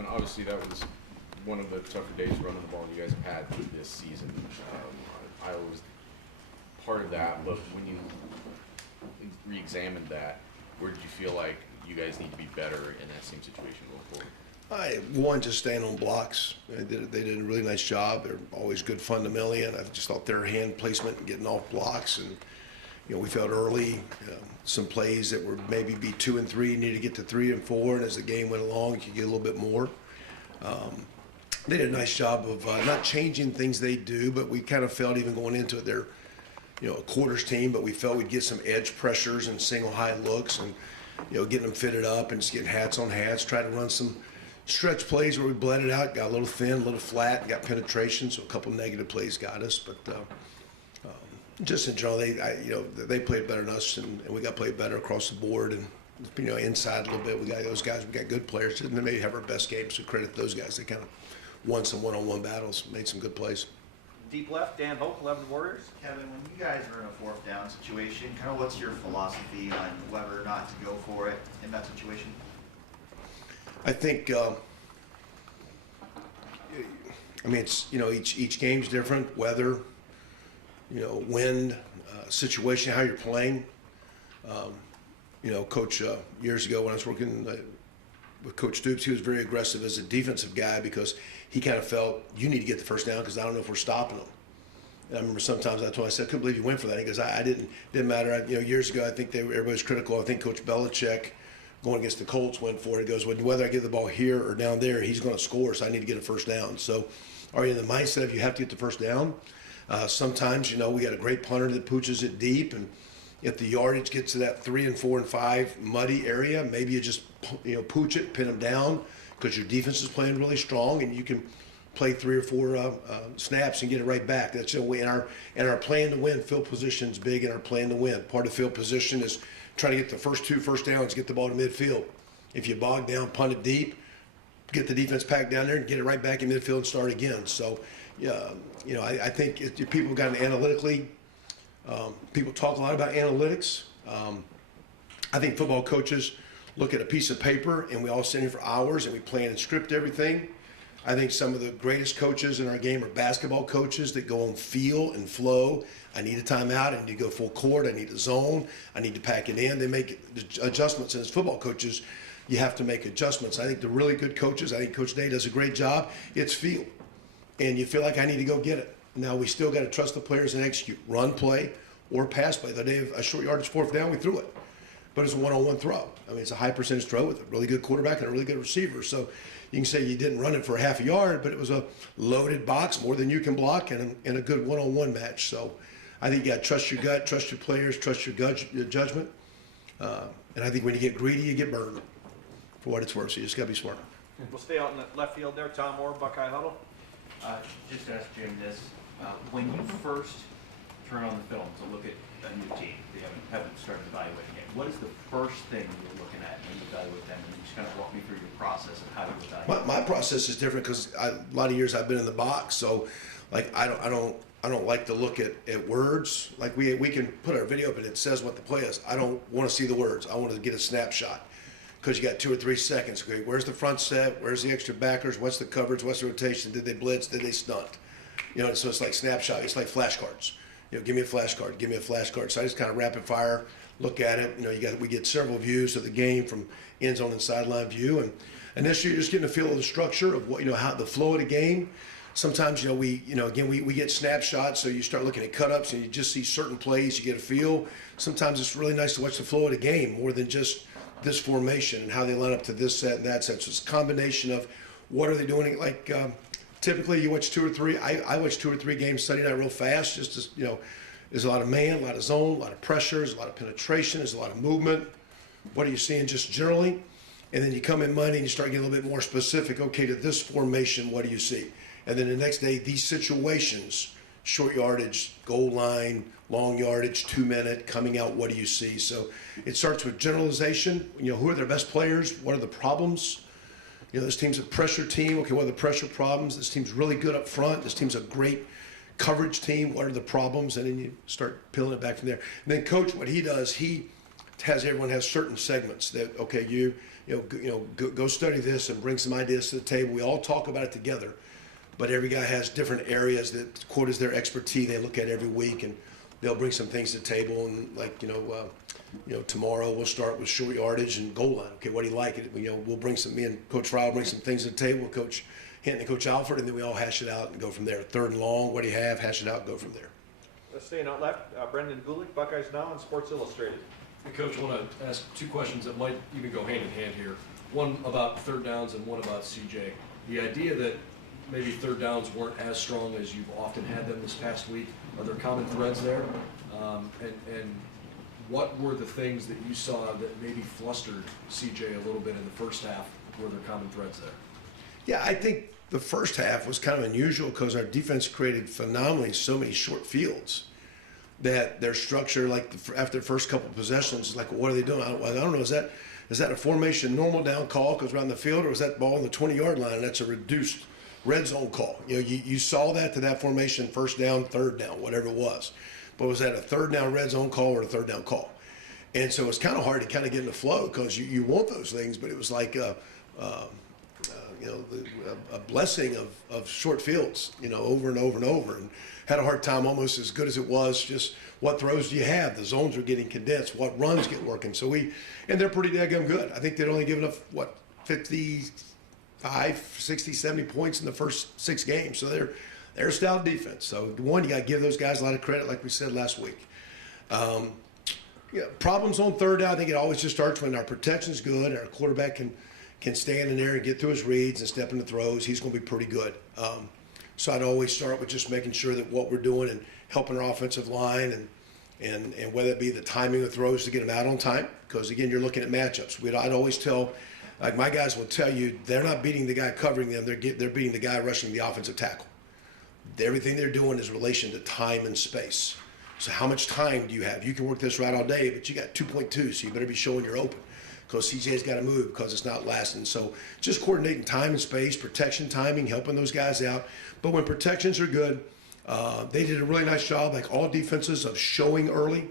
Kevin, obviously that was one of the tougher days running the ball you guys have had this season. I was part of that, but when you re-examined that, where did you feel like you guys need to be better in that same situation going forward? One, just staying on blocks. They did a really nice job. They're always good fundamentally, and I just thought their hand placement and getting off blocks. And we felt early some plays that were maybe be 2 and 3, needed to get to 3 and 4, and as the game went along, you could get a little bit more. They did a nice job of not changing things they do, but we kind of felt even going into it, they're a quarters team, but we felt we'd get some edge pressures and single high looks, and getting them fitted up and just getting hats on hats, try to run some stretch plays where we bled it out, got a little thin, a little flat, got penetration, so a couple negative plays got us. But just in general, they played better than us, and we got played better across the board. And inside a little bit, we got those guys. We got good players, and they maybe have our best games. So credit to those guys. They kind of won some one-on-one battles, made some good plays. Deep left, Dan Hope, 11 Warriors. Kevin, when you guys are in a fourth down situation, kind of what's your philosophy on whether or not to go for it in that situation? I think, it's, each game's different, weather, wind, situation, how you're playing. Coach, years ago when I was working with Coach Stoops, he was very aggressive as a defensive guy because he kind of felt, you need to get the first down because I don't know if we're stopping them. And I remember sometimes I told him, I said, I couldn't believe you went for that. He goes, I didn't matter. Years ago, I think everybody was critical. I think Coach Belichick, going against the Colts, went for it. He goes, well, whether I get the ball here or down there, he's going to score, so I need to get a first down. So are you in the mindset of you have to get the first down? Sometimes, we got a great punter that pooches it deep, and if the yardage gets to that 3 and 4 and 5 muddy area, maybe you just pooch it, pin them down, because your defense is playing really strong, and you can play 3 or 4 snaps and get it right back. That's the way in our playing to win. Field position is big in our playing to win. Part of field position is trying to get the first 2 first downs, get the ball to midfield. If you bog down, punt it deep, get the defense packed down there, and get it right back in midfield and start again. So, I think if people got an analytically. People talk a lot about analytics. I think football coaches look at a piece of paper and we all sit here for hours and we plan and script everything. I think some of the greatest coaches in our game are basketball coaches that go on feel and flow. I need a timeout. I need to go full court. I need a zone. I need to pack it in. They make adjustments. And as football coaches, you have to make adjustments. I think the really good coaches, I think Coach Day does a great job. It's feel. And you feel like I need to go get it. Now, we still got to trust the players and execute. Run play or pass play. The day of a short yardage fourth down, we threw it. But it's a one-on-one throw. It's a high percentage throw with a really good quarterback and a really good receiver. So you can say you didn't run it for a half a yard, but it was a loaded box, more than you can block, and a good one-on-one match. So I think you got to trust your gut, trust your players, trust your judgment. And I think when you get greedy, you get burned, for what it's worth. So you just got to be smart. We'll stay out in the left field there. Tom Moore, Buckeye Huddle. Just ask Jim this. When you first turn on the film to look at a new team, they haven't started evaluating it, what is the first thing you're looking at when you evaluate them? And you just kind of walk me through your process of how you evaluate. My process is different because a lot of years I've been in the box, so I don't like to look at words. Like we can put our video up and it says what the play is. I don't want to see the words. I want to get a snapshot. Because you got 2 or 3 seconds. Okay, where's the front set? Where's the extra backers? What's the coverage? What's the rotation? Did they blitz? Did they stunt? So it's like snapshot. It's like flashcards. Give me a flashcard. Give me a flashcard. So I just kind of rapid fire, look at it. We get several views of the game from end zone and sideline view, and initially you're just getting a feel of the structure of what how the flow of the game. Sometimes we get snapshots, so you start looking at cut-ups and you just see certain plays. You get a feel. Sometimes it's really nice to watch the flow of the game more than just this formation and how they line up to this set and that set. So it's a combination of what are they doing. Like typically you watch 2 or 3. I watch 2 or 3 games Sunday night real fast. Just to, there's a lot of man, a lot of zone, a lot of pressure, there's a lot of penetration, there's a lot of movement. What are you seeing just generally? And then you come in Monday and you start getting a little bit more specific. Okay, to this formation, what do you see? And then the next day, these situations, short yardage, goal line, long yardage, 2-minute, coming out, what do you see? So it starts with generalization. Who are their best players? What are the problems? This team's a pressure team. Okay, what are the pressure problems? This team's really good up front. This team's a great coverage team. What are the problems? And then you start peeling it back from there. And then coach, what he does, he everyone has certain segments that, okay, go study this and bring some ideas to the table. We all talk about it together, but every guy has different areas that, quote, is their expertise they look at every week, and they'll bring some things to the table. And like, tomorrow we'll start with short yardage and goal line. Okay, what do you like? We'll bring me and Coach Fry will bring some things to the table, Coach Hinton and Coach Alford, and then we all hash it out and go from there. Third and long, what do you have? Hash it out and go from there. Staying out left, Brendan Gulick, Buckeyes Now and Sports Illustrated. Hey, Coach, I want to ask two questions that might even go hand in hand here. One about third downs and one about CJ. The idea that maybe third downs weren't as strong as you've often had them this past week, are there common threads there? And what were the things that you saw that maybe flustered CJ a little bit in the first half? Were there common threads there? Yeah, I think the first half was kind of unusual because our defense created phenomenally so many short fields that their structure, like after the first couple of possessions, like, what are they doing? I don't know. Is that a formation normal down call because around the field, or is that ball on the 20-yard line and that's a reduced red zone call? You saw that formation, first down, third down, whatever it was. But was that a third down red zone call or a third down call? And so it's kind of hard to kind of get in the flow because you want those things, but it was like a blessing of short fields, over and over and over, and had a hard time almost as good as it was. Just what throws do you have? The zones are getting condensed. What runs get working? And they're pretty daggum good. I think they'd only given up 55, 60, 70 points in the first 6 games. So they're a stout defense. So one, you got to give those guys a lot of credit, like we said last week. Problems on third down. I think it always just starts when our protection's good and our quarterback can stand in there and get through his reads and step into throws. He's going to be pretty good. So I'd always start with just making sure that what we're doing and helping our offensive line and whether it be the timing of throws to get them out on time. Because, again, you're looking at matchups. I'd always tell, like my guys will tell you, they're not beating the guy covering them. They're beating the guy rushing the offensive tackle. Everything they're doing is relation to time and space. So how much time do you have? You can work this right all day, but you got 2.2, so you better be showing you're open. Because CJ's got to move because it's not lasting. So just coordinating time and space, protection, timing, helping those guys out. But when protections are good, they did a really nice job, like all defenses, of showing early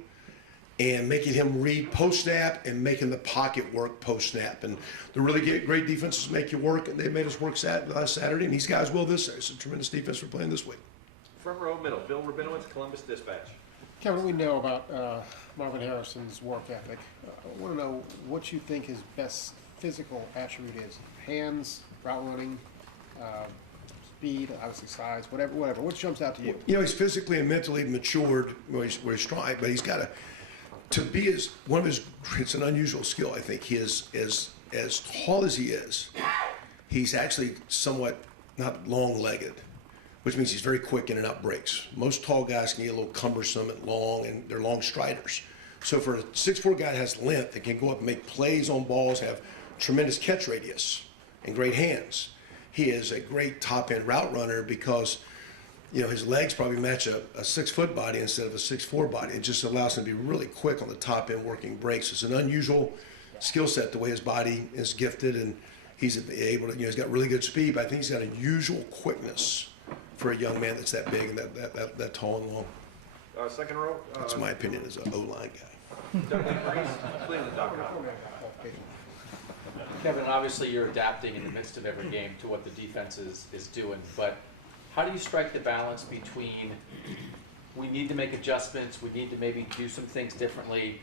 and making him read post-snap and making the pocket work post-snap. And the really great defenses make you work, and they made us work last Saturday, and these guys will this Saturday. It's a tremendous defense we're playing this week. Front row middle, Bill Rabinowitz, Columbus Dispatch. Kevin, we know about Marvin Harrison's work ethic. I want to know what you think his best physical attribute is. Hands, route running, speed, obviously size, whatever. What jumps out to you? He's physically and mentally matured where he's strong, but he's got to be it's an unusual skill. I think he is as tall as he is, he's actually somewhat not long-legged, which means he's very quick in and out breaks. Most tall guys can get a little cumbersome and long, and they're long striders. So for a 6'4" guy that has length and can go up and make plays on balls, have tremendous catch radius and great hands, he is a great top-end route runner because, his legs probably match a 6-foot body instead of a 6'4" body. It just allows him to be really quick on the top end working breaks. It's an unusual skill set the way his body is gifted, and he's able to, he's got really good speed, but I think he's got unusual quickness for a young man that's that big and that tall and long. Second row. That's my opinion as an O-line guy. Cleveland.com. Kevin, obviously you're adapting in the midst of every game to what the defense is doing, but how do you strike the balance between we need to make adjustments, we need to maybe do some things differently,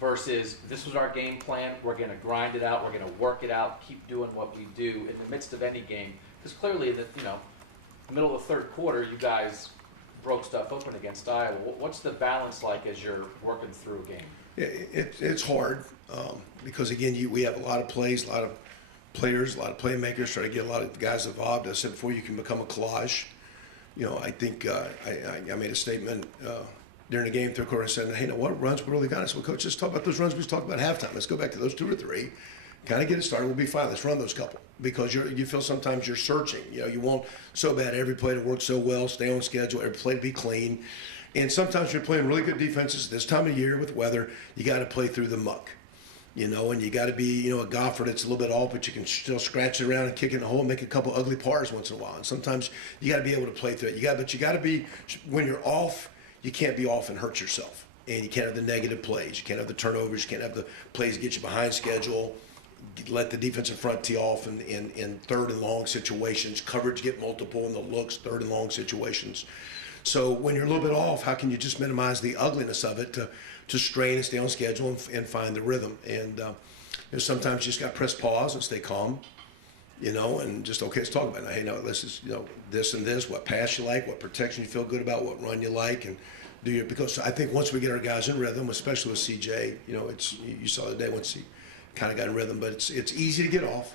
versus this was our game plan, we're going to grind it out, we're going to work it out, keep doing what we do in the midst of any game? Because clearly, middle of the third quarter, you guys broke stuff open against Iowa. What's the balance like as you're working through a game? Yeah, it's hard because, again, we have a lot of plays, a lot of players, a lot of playmakers, try to get a lot of guys involved. As I said before, you can become a collage. I think I made a statement during the game, third quarter, and said, hey, what runs we really got? I said, well, Coach, let's talk about those runs we talked about at halftime. Let's go back to those 2 or 3. Kind of get it started. We'll be fine. Let's run those couple because you feel sometimes you're searching. You want so bad every play to work so well, stay on schedule, every play to be clean. And sometimes you're playing really good defenses. This time of year with weather, you got to play through the muck. And you got to be, a golfer that's a little bit off, but you can still scratch it around and kick it in the hole and make a couple ugly pars once in a while. And sometimes you got to be able to play through it. But you got to be, when you're off, you can't be off and hurt yourself. And you can't have the negative plays. You can't have the turnovers. You can't have the plays that get you behind schedule. Let the defensive front tee off in third and long situations. Coverage get multiple in the looks, third and long situations. So when you're a little bit off, how can you just minimize the ugliness of it to strain and stay on schedule and find the rhythm? And sometimes you just got to press pause and stay calm, and just, okay, let's talk about it. Hey, no, this is, this and this, what pass you like, what protection you feel good about, what run you like, and because I think once we get our guys in rhythm, especially with CJ, you saw the day once he kind of got in rhythm, but it's easy to get off.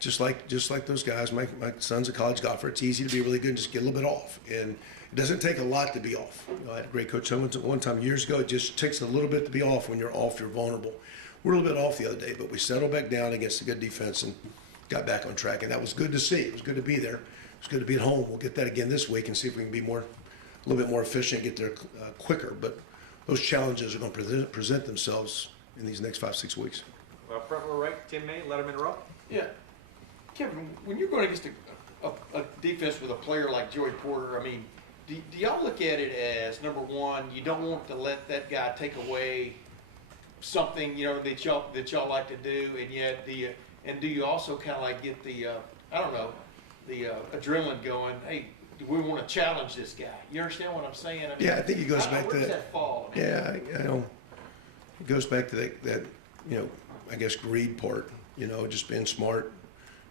Just like those guys. My son's a college golfer. It's easy to be really good and just get a little bit off. And it doesn't take a lot to be off. I had a great coach one time years ago. It just takes a little bit to be off. When you're off, you're vulnerable. We're a little bit off the other day, but we settled back down against a good defense and got back on track. And that was good to see. It was good to be there. It was good to be at home. We'll get that again this week and see if we can be a little bit more efficient, get there quicker. But those challenges are going to present themselves in these next 5-6 weeks. Front row right, Tim May, Letterman row. Yeah. Kevin, when you're going against a defense with a player like Joey Porter, I mean, do y'all look at it as, number one, you don't want to let that guy take away something, that y'all like to do, and yet do you also kind of like get the, the adrenaline going, hey, do we want to challenge this guy? You understand what I'm saying? I mean, Yeah, I think it goes back to where does that fall? Yeah, it goes back to that I guess greed part, just being smart.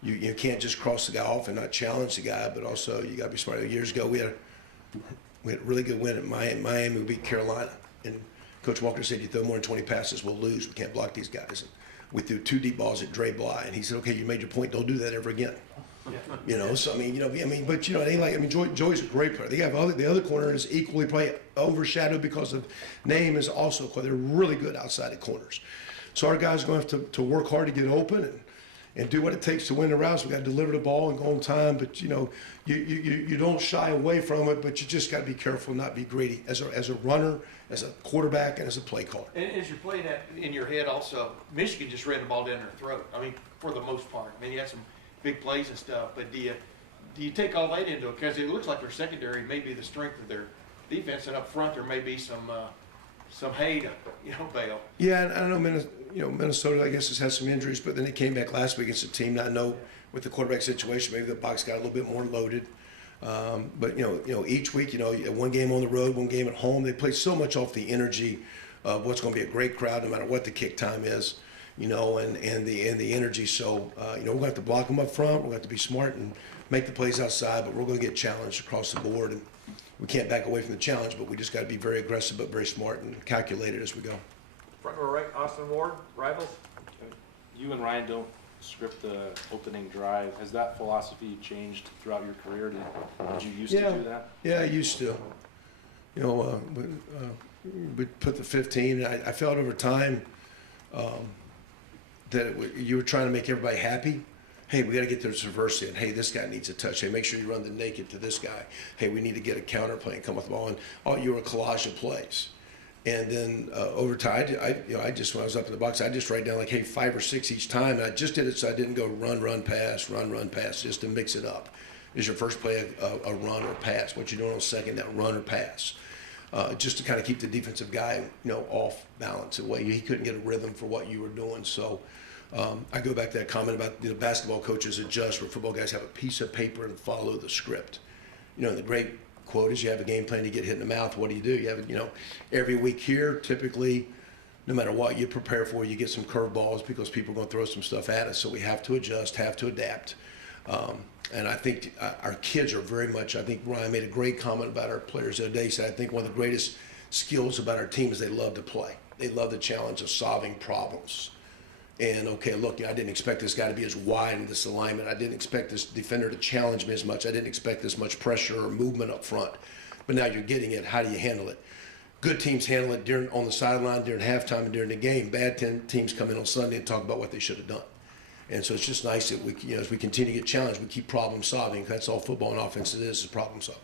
You can't just cross the guy off and not challenge the guy, but also you got to be smart. Years ago, we had a really good win at Miami. We beat Carolina, and Coach Walker said, "You throw more than 20 passes, we'll lose. We can't block these guys." And we threw 2 deep balls at Dre Bly, and he said, "Okay, you made your point. Don't do that ever again." So Joey's a great player. They have the other corner is equally probably overshadowed because of name is also they're really good outside of corners. So our guys are going to have to work hard to get open and do what it takes to win the routes. We got to deliver the ball and go on time, but you don't shy away from it, but you just got to be careful, not be greedy as a runner, as a quarterback, and as a play caller. And as you're playing that in your head also, Michigan just ran the ball down their throat. I mean, for the most part. I mean, you had some big plays and stuff, but do you take all that into it? Because it looks like their secondary may be the strength of their defense, and up front there may be some hay to bail. Yeah, and I know Minnesota, I guess, has had some injuries, but then they came back last week against a team. Now I know with the quarterback situation, maybe the box got a little bit more loaded. But each week, one game on the road, one game at home, they play so much off the energy of what's going to be a great crowd, no matter what the kick time is, and the energy. So we're going to have to block them up front. We're going to have to be smart and make the plays outside, but we're going to get challenged across the board. And we can't back away from the challenge, but we just got to be very aggressive, but very smart and calculated as we go. Front row right, Austin Ward, Rivals. You and Ryan don't script the opening drive. Has that philosophy changed throughout your career? Did you used to do that? Yeah, I used to. We put the 15. I felt over time that you were trying to make everybody happy. Hey, we got to get this reverse in. Hey, this guy needs a touch. Hey, make sure you run the naked to this guy. Hey, we need to get a counter play and come with the ball. And you were a collage of plays. And then over time, I just when I was up in the box, I just write down like, hey, 5 or 6 each time. And I just did it so I didn't go run, pass, just to mix it up. Is your first play a run or pass? What you doing on second down, run or pass? Just to kind of keep the defensive guy, off balance. Away, he couldn't get a rhythm for what you were doing. So I go back to that comment about basketball coaches adjust where football guys have a piece of paper and follow the script. The great quote is you have a game plan to get hit in the mouth. What do? You have every week here, typically, no matter what you prepare for, you get some curveballs because people are going to throw some stuff at us. So we have to adjust, have to adapt. And I think our kids are very much, I think Ryan made a great comment about our players the other day. He said, I think one of the greatest skills about our team is they love to play. They love the challenge of solving problems. And, okay, look, I didn't expect this guy to be as wide in this alignment. I didn't expect this defender to challenge me as much. I didn't expect this much pressure or movement up front. But now you're getting it. How do you handle it? Good teams handle it on the sideline during halftime and during the game. Bad teams come in on Sunday and talk about what they should have done. And so it's just nice that we, as we continue to get challenged, we keep problem solving. That's all football and offense is problem solving.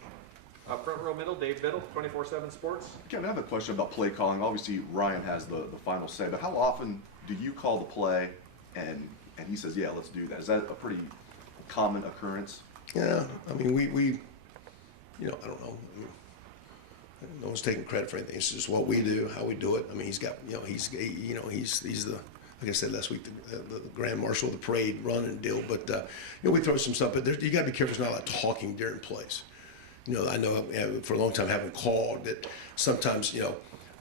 Front row middle, Dave Biddle, 24/7 Sports. Kevin, I have a question about play calling. Obviously, Ryan has the final say, but how often do you call the play and he says, yeah, let's do that? Is that a pretty common occurrence? Yeah, I mean, we I don't know. No one's taking credit for anything. It's just what we do, how we do it. I mean, he's got, he's the, like I said last week, the grand marshal of the parade running deal. But we throw some stuff. But you got to be careful. There's not a lot of talking during plays. I know for a long time having called that sometimes,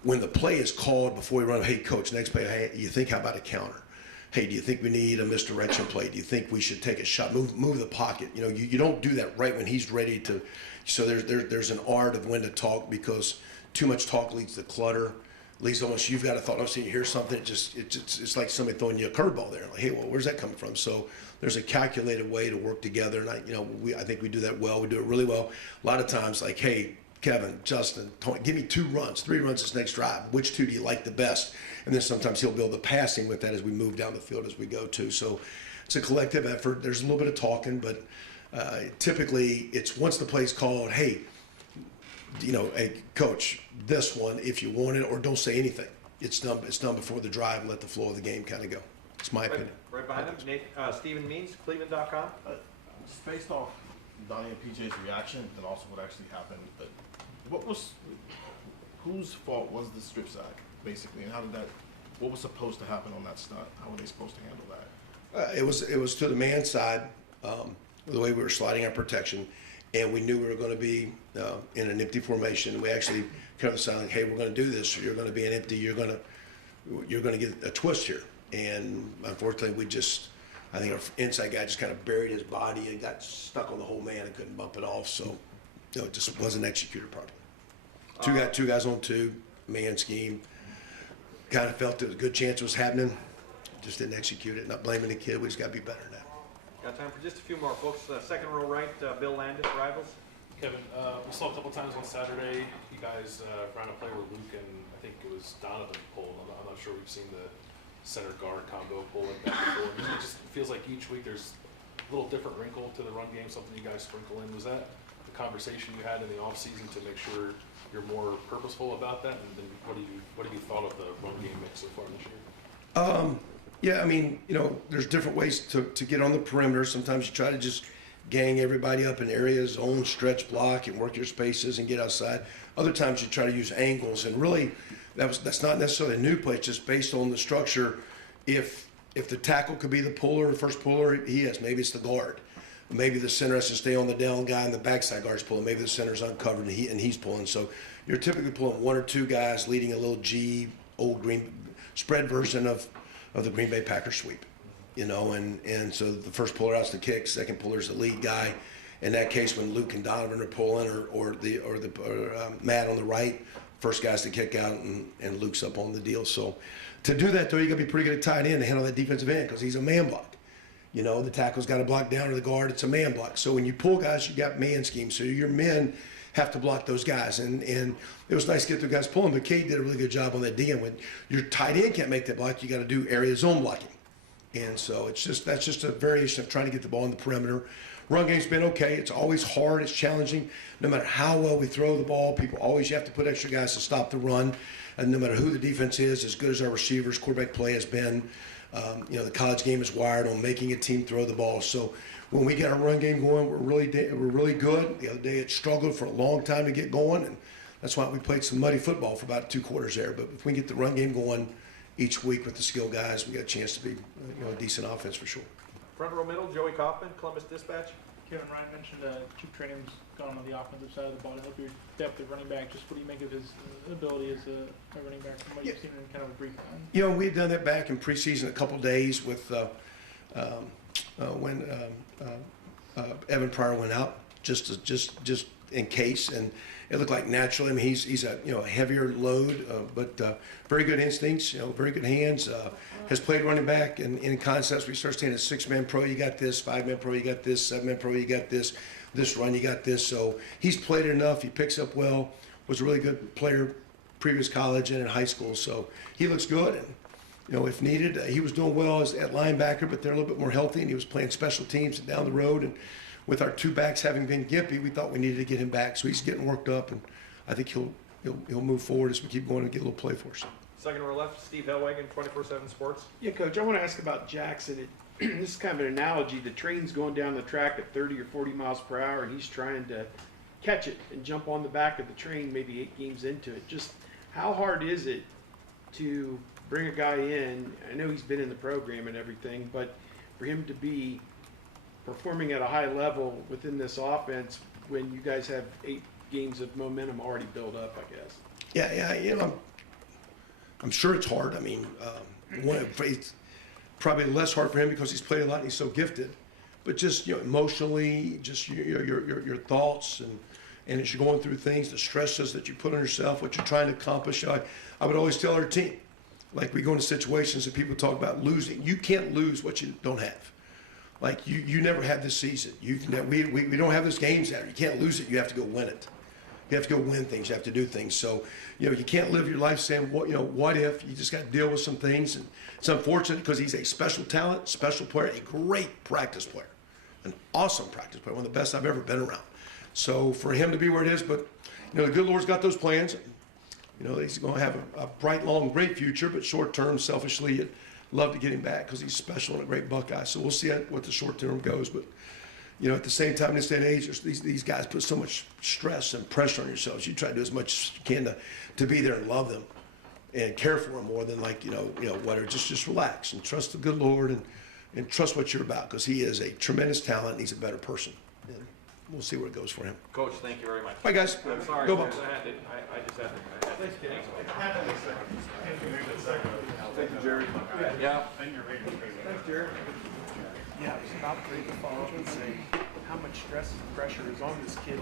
when the play is called before we run, hey, coach, next play, hey, you think, how about a counter? Hey, do you think we need a misdirection play? Do you think we should take a shot, move the pocket? You don't do that right when he's ready to. So there's an art of when to talk, because too much talk leads to clutter, leads to almost you've got a thought. You hear something, it's like somebody throwing you a curveball there. Like, hey, well, where's that coming from? So there's a calculated way to work together, and I think we do that well. We do it really well. A lot of times, like, hey, Kevin, Justin, Tony, give me 2 runs, 3 runs this next drive. Which 2 do you like the best? And then sometimes he'll build the passing with that as we move down the field as we go too. So it's a collective effort. There's a little bit of talking, but typically it's once the play's called, hey, hey, coach, this one, if you want it, or don't say anything. It's done before the drive, and let the flow of the game kind of go. It's my opinion. Right behind him, Stephen Means, Cleveland.com. Just based off Donnie and PJ's reaction and also what actually happened, but whose fault was the strip sack, basically, and what was supposed to happen on that stunt? How were they supposed to handle that? It was to the man side, the way we were sliding our protection, and we knew we were going to be in an empty formation. We actually kind of decided, like, hey, we're going to do this. You're going to be an empty. You're going to get a twist here. And unfortunately, I think our inside guy just kind of buried his body and got stuck on the whole man and couldn't bump it off. So, it just wasn't executed properly. Two guys on 2, man scheme. Kind of felt there was a good chance it was happening. Just didn't execute it. Not blaming the kid. We just got to be better than that. Got time for just a few more, folks. Second row right, Bill Landis, Rivals. Kevin, we saw a couple times on Saturday, you guys ran a play where Luke and I think it was Donovan pulled. I'm not sure we've seen the center guard combo pull like that before. It just feels like each week there's a little different wrinkle to the run game, something you guys sprinkle in. Was that the conversation you had in the offseason to make sure you're more purposeful about that? And then what have you thought of the run game mix so far this year? Yeah, I mean, there's different ways to get on the perimeter. Sometimes you try to just gang everybody up in areas, own stretch block, and work your spaces and get outside. Other times you try to use angles, and really that's not necessarily a new play. It's just based on the structure. If the tackle could be the puller, the first puller, he is. Maybe it's the guard. Maybe the center has to stay on the down guy and the backside guard's pulling. Maybe the center's uncovered and he's pulling. So you're typically pulling 1 or 2 guys leading a little G, old green spread version of the Green Bay Packers sweep. And so the first puller out's the kick, second puller's the lead guy. In that case, when Luke and Donovan are pulling, or Matt on the right, first guy's to kick out, and Luke's up on the deal. So to do that, though, you got to be pretty good at tight end to handle that defensive end, because he's a man block. The tackle's got to block down to the guard. It's a man block. So when you pull guys, you got man schemes. So your men have to block those guys. And it was nice to get the guys pulling, but Kate did a really good job on that D. And when your tight end can't make that block, you got to do area zone blocking. And so that's just a variation of trying to get the ball in the perimeter. Run game's been okay. It's always hard. It's challenging. No matter how well we throw the ball, you have to put extra guys to stop the run. And no matter who the defense is, as good as our receivers, quarterback play has been, the college game is wired on making a team throw the ball. So when we get our run game going, we're really good. The other day it struggled for a long time to get going, and that's why we played some muddy football for about 2 quarters there. But if we can get the run game going each week with the skill guys, we got a chance to be a decent offense for sure. Front row middle, Joey Kaufman, Columbus Dispatch. Kevin, Ryan mentioned troop training's gone on the offensive side of the ball. I hope your depth of running back. Just what do you make of his ability as a running back from what you've seen in kind of a brief time? We had done that back in preseason a couple days with when Evan Pryor went out, just in case, and it looked like naturally. I mean, he's a heavier load, but very good instincts, very good hands. Has played running back in concepts. We start staying at 6-man pro, you got this, 5-man pro, you got this, 7-man pro, you got this run, you got this. So he's played enough. He picks up well. Was a really good player, previous college and in high school. So he looks good. And if needed, he was doing well at linebacker, but they're a little bit more healthy, and he was playing special teams down the road. And with our 2 backs having been gimpy, we thought we needed to get him back. So he's getting worked up, and I think he'll move forward as we keep going and get a little play for us. Second row left, Steve Hellwagen, 24/7 Sports. Yeah, Coach, I want to ask about Jackson. This is kind of an analogy. The train's going down the track at 30 or 40 miles per hour, and he's trying to catch it and jump on the back of the train maybe 8 games into it. Just how hard is it to bring a guy in? I know he's been in the program and everything, but for him to be performing at a high level within this offense when you guys have 8 games of momentum already built up, I guess. Yeah, you know, I'm sure it's hard. I mean, it's probably less hard for him because he's played a lot and he's so gifted. But just, you know, emotionally, just your thoughts and as you're going through things, the stresses that you put on yourself, what you're trying to accomplish. I would always tell our team, like we go into situations that people talk about losing. You can't lose what you don't have. Like you never had this season. We don't have this game Saturday. You can't lose it. You have to go win it. You have to go win things. You have to do things. So, you know, you can't live your life saying, what if? You just got to deal with some things. And it's unfortunate because he's a special talent, special player, a great practice player, an awesome practice player, one of the best I've ever been around. So for him to be where it is, but, you know, the good Lord's got those plans. You know, he's going to have a bright, long, great future, but short term, selfishly, I'd love to get him back because he's special and a great Buckeye. So we'll see what the short term goes. But, you know, at the same time, in this day and age, these guys put so much stress and pressure on yourselves. You try to do as much as you can to be there and love them and care for them more than like, you know, whatever. Just relax and trust the good Lord and trust what you're about because he is a tremendous talent and he's a better person. And we'll see where it goes for him. Coach, thank you very much. Bye, guys. I'm sorry, Go folks, Bucs. I just had to. Thanks, Thank you, Jerry. Yeah. Thanks, Jared. Yeah, I was about ready to follow up and say how much stress and pressure is on this kid.